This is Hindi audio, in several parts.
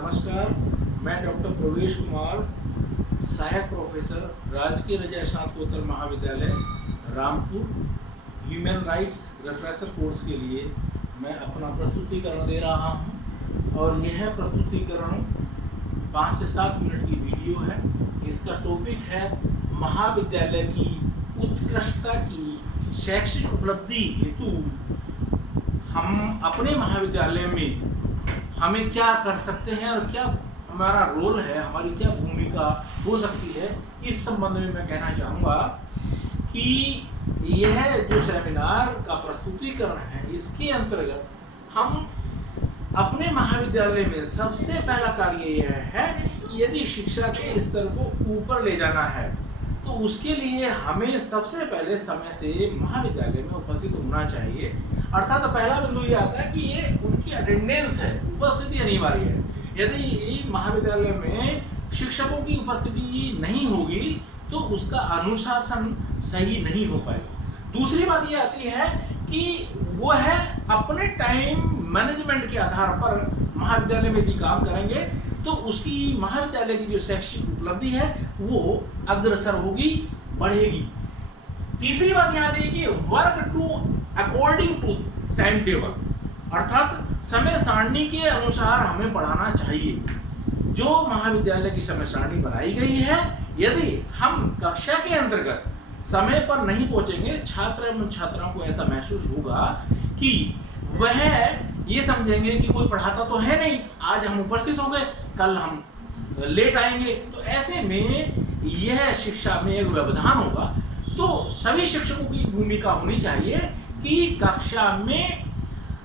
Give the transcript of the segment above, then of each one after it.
नमस्कार, मैं डॉक्टर प्रवेश कुमार, सहायक प्रोफेसर, राजकीय रजा स्नातकोत्तर महाविद्यालय Rampur, human rights refresher course के लिए मैं अपना प्रस्तुतिकरण दे रहा हूं। और यह प्रस्तुतिकरण 5 से 7 मिनट की वीडियो है। इसका टॉपिक है महाविद्यालय की उत्कृष्टता की शैक्षिक उपलब्धि हेतु हम अपने महाविद्यालय में हमें क्या कर सकते हैं और क्या हमारा रोल है, हमारी क्या भूमिका हो सकती है। इस संबंध में मैं कहना चाहूँगा कि यह जो सेमिनार का प्रस्तुतिकरण है, इसके अंतर्गत हम अपने महाविद्यालय में सबसे पहला कार्य यह है कि यदि शिक्षा के स्तर को ऊपर ले जाना है तो उसके लिए हमें सबसे पहले समय से महाविद्यालय में उपस्थित होना चाहिए। अर्थात पहला बिंदु ये आता है कि ये उनकी अटेंडेंस है, उपस्थिति अनिवार्य है। यदि महाविद्यालय में शिक्षकों की उपस्थिति नहीं होगी तो उसका अनुशासन सही नहीं हो पाएगा। दूसरी बात ये आती है कि वो है अपने टाइम मैनेजमेंट के आधार पर महाविद्यालय में यदि काम करेंगे तो उसकी महाविद्यालय की जो शैक्षिक उपलब्धि है वो अग्रसर होगी, बढ़ेगी। तीसरी बात यहाँ आती है कि work to according to time table, अर्थात समय सारणी के अनुसार हमें पढ़ाना चाहिए। जो महाविद्यालय की समय सारणी बनाई गई है, यदि हम कक्षा के अंतर्गत समय पर नहीं पहुंचेंगे, छात्र एवं छात्राओं को ऐसा महसूस होगा कि वह ये समझेंगे कि कोई पढ़ाता तो है नहीं, आज हम उपस्थित हो गए, कल हम लेट आएंगे। तो ऐसे में यह शिक्षा में एक व्यवधान होगा। तो सभी शिक्षकों की भूमिका होनी चाहिए कि कक्षा में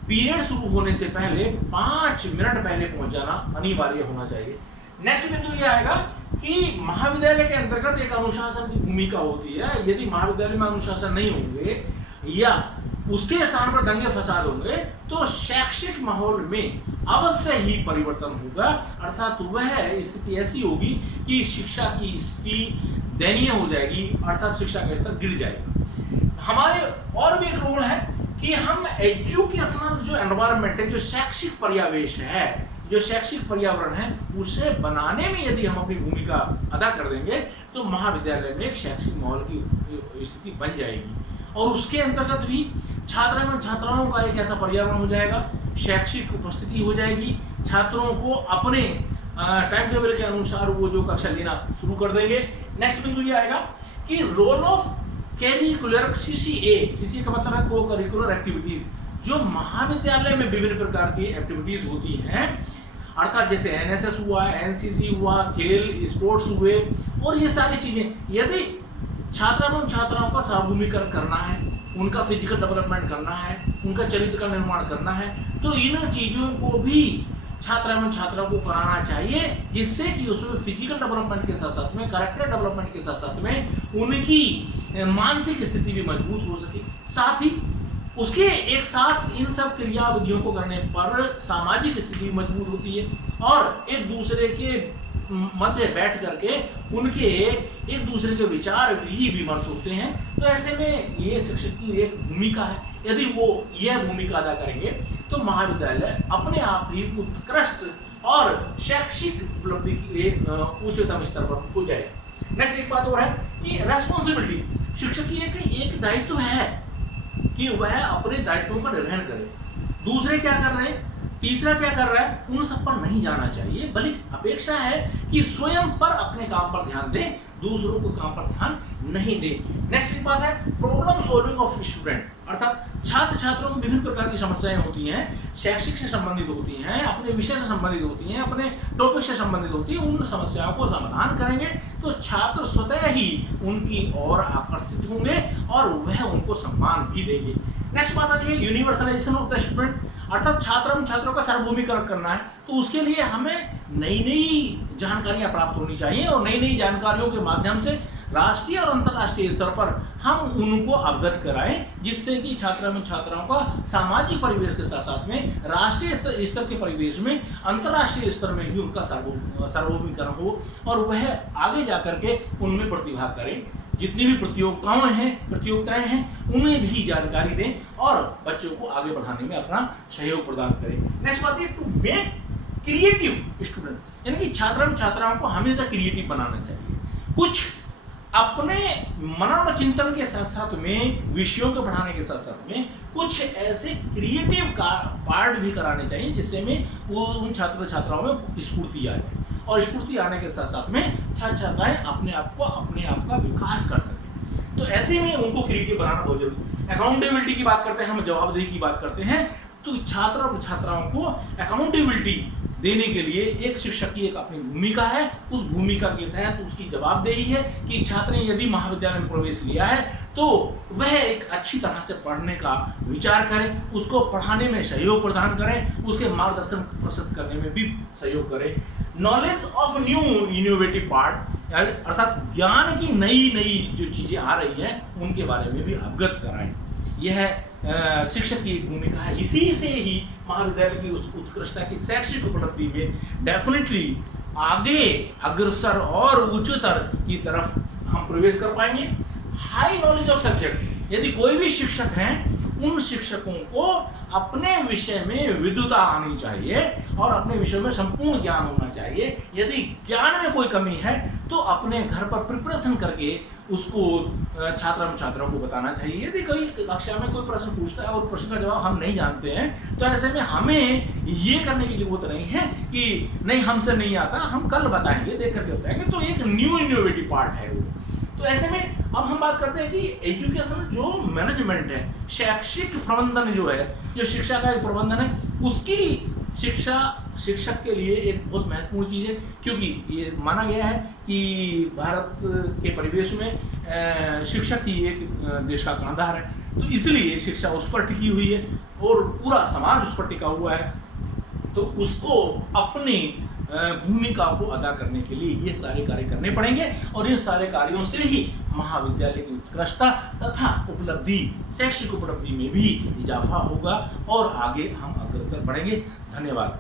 पीरियड शुरू होने से पहले 5 मिनट पहले पहुंच जाना अनिवार्य होना चाहिए। नेक्स्ट बिंदु यह आएगा कि महाविद्यालय के अंतर्गत एक अनुशासन की भूमिका होती है। यदि महाविद्यालय में अनुशासन नहीं होंगे या उसके स्थान पर दंगे फसाद होंगे तो शैक्षिक माहौल में अवश्य ही परिवर्तन होगा। अर्थात वह स्थिति ऐसी होगी कि शिक्षा की स्थिति दयनीय हो जाएगी, अर्थात शिक्षा का स्तर गिर जाएगा। हमारे और भी एक रोल है कि हम एजुकेशनल जो एनवायरनमेंट है, जो शैक्षिक परिवेश है, जो शैक्षिक पर्यावरण है, उसे बनाने में यदि हम अपनी भूमिका अदा कर देंगे तो महाविद्यालय में एक शैक्षिक माहौल की स्थिति बन जाएगी। और उसके अंतर्गत भी छात्र एवं छात्राओं का एक ऐसा पर्यावरण हो जाएगा, शैक्षिक उपस्थिति हो जाएगी, छात्रों को अपने टाइम टेबल के अनुसार वो जो कक्षा लेना शुरू कर देंगे। नेक्स्ट बिंदु ये आएगा कि रोल ऑफ करिकुलर सीसीए का मतलब है को करिकुलर एक्टिविटीज। जो महाविद्यालय में विभिन्न प्रकार की एक्टिविटीज होती हैं, अर्थात जैसे एनएसएस हुआ, एनसीसी हुआ, खेल स्पोर्ट्स हुए, और ये सारी चीजें यदि छात्र एवं छात्राओं का सामूहिकरण करना है, उनका फिजिकल डेवलपमेंट करना है, उनका चरित्र का निर्माण करना है, तो इन चीजों को भी छात्र एवं छात्राओं को कराना चाहिए, जिससे कि उसमें फिजिकल डेवलपमेंट के साथ साथ में कैरेक्टर डेवलपमेंट के साथ साथ में उनकी मानसिक स्थिति भी मजबूत हो सके। साथ ही उसके एक साथ इन सब क्रियाविधियों को करने पर सामाजिक स्थिति मजबूत होती है और एक दूसरे के मध्य बैठ करके उनके एक दूसरे के विचार भी विमर्श होते हैं। तो ऐसे में ये शिक्षक की एक भूमिका है। यदि वो यह भूमिका अदा करेंगे तो महाविद्यालय अपने आप ही उत्कृष्ट और शैक्षिक उपलब्धि के उच्चतम स्तर पर हो जाएगा। नेक्स्ट एक बात और है कि रेस्पॉन्सिबिलिटी, शिक्षक की एक दायित्व है कि वह अपने दायित्वों का निर्वहन करे। दूसरे क्या कर रहे हैं, तीसरा क्या कर रहा है, उन सब पर नहीं जाना चाहिए, बल्कि अपेक्षा है कि स्वयं पर अपने काम पर ध्यान दें, दूसरों को काम पर ध्यान नहीं दें। नेक्स्ट बात है प्रॉब्लम सॉल्विंग ऑफ स्टूडेंट, अर्थात छात्र छात्रों को विभिन्न प्रकार की समस्याएं होती हैं, शैक्षिक से संबंधित होती हैं, अपने विषय से संबंधित होती हैं, अपने टॉपिक से संबंधित होती है। उन समस्याओं को समाधान करेंगे तो छात्र स्वतः ही उनकी ओर आकर्षित होंगे और वह उनको सम्मान भी देंगे। नेक्स्ट बात आती है यूनिवर्सलाइजेशन ऑफ द स्टूडेंट, अर्थात छात्रों का सार्वभौमिकरण करना है तो उसके लिए हमें नई नई जानकारियां प्राप्त होनी चाहिए और नई नई जानकारियों के माध्यम से राष्ट्रीय और अंतर्राष्ट्रीय स्तर पर हम उनको अवगत कराएं, जिससे कि छात्र एवं छात्राओं का सामाजिक परिवेश के साथ साथ में राष्ट्रीय स्तर के परिवेश में अंतर्राष्ट्रीय स्तर में भी उनका सार्वभौमिकरण हो और वह आगे जाकर के उनमें प्रतिभा करें। जितनी भी प्रतियोगिताएं हैं उन्हें भी जानकारी दें और बच्चों को आगे बढ़ाने में अपना सहयोग प्रदान करें। नेक्स्ट बात है टू मेक क्रिएटिव स्टूडेंट, यानी कि छात्राओं को हमेशा क्रिएटिव बनाना चाहिए। कुछ अपने मनन चिंतन के साथ साथ में, विषयों को पढ़ाने के साथ साथ में कुछ ऐसे क्रिएटिव का पार्ट भी कराने चाहिए जिससे में वो उन छात्राओं में स्फूर्ति आ जाए, और स्फूर्ति आने के साथ साथ में छात्राएं अपने आप का विकास कर सकें। तो ऐसे में उनको क्रिएटिव बनाना बहुत जरूरी। अकाउंटेबिलिटी की बात करते हैं, हम जवाबदेही की बात करते हैं, तो छात्र और छात्राओं को अकाउंटेबिलिटी देने के लिए एक शिक्षक की एक अपनी भूमिका है। उस भूमिका के तहत उसकी जवाबदेही है कि छात्र ने यदि महाविद्यालय में प्रवेश लिया है तो वह एक अच्छी तरह से पढ़ने का विचार करें, उसको पढ़ाने में सहयोग प्रदान करें, उसके मार्गदर्शन प्रस्तुत करने में भी सहयोग करें। Knowledge of new innovative part, अर्थात ज्ञान की नई जो चीजें आ रही हैं उनके बारे में भी अवगत कराएं। यह शिक्षक की एक भूमिका है। इसी से ही महाविद्यालय की उत्कृष्टता की शैक्षिक उपलब्धि में डेफिनेटली आगे अग्रसर और उच्चतर की तरफ हम प्रवेश कर पाएंगे। हाई नॉलेज ऑफ सब्जेक्ट, यदि कोई भी शिक्षक हैं उन शिक्षकों को अपने विषय में विद्वता आनी चाहिए और अपने विषय में संपूर्ण ज्ञान होना चाहिए। यदि ज्ञान में कोई कमी है तो अपने घर पर प्रिपरेशन करके उसको छात्रों को बताना चाहिए। यदि कोई कक्षा में कोई प्रश्न पूछता है और प्रश्न का जवाब हम नहीं जानते हैं तो ऐसे में हमें ये करने की जरूरत नहीं है कि नहीं हमसे नहीं आता, हम कल बताएंगे, देख करके बताएंगे। तो एक न्यू इनोवेटिव पार्ट है वो। तो ऐसे में अब हम बात करते हैं कि एजुकेशन जो मैनेजमेंट है, शैक्षिक प्रबंधन जो है, जो शिक्षा का एक प्रबंधन है, उसकी शिक्षक के लिए एक बहुत महत्वपूर्ण चीज़ है, क्योंकि ये माना गया है कि भारत के परिवेश में शिक्षक ही एक देश का आधार है। तो इसलिए शिक्षा उस पर टिकी हुई है और पूरा समाज उस पर टिका हुआ है। तो उसको अपनी भूमिका को अदा करने के लिए ये सारे कार्य करने पड़ेंगे, और इन सारे कार्यों से ही महाविद्यालय की उत्कृष्टता तथा उपलब्धि, शैक्षिक उपलब्धि में भी इजाफा होगा और आगे हम अग्रसर बढ़ेंगे। धन्यवाद।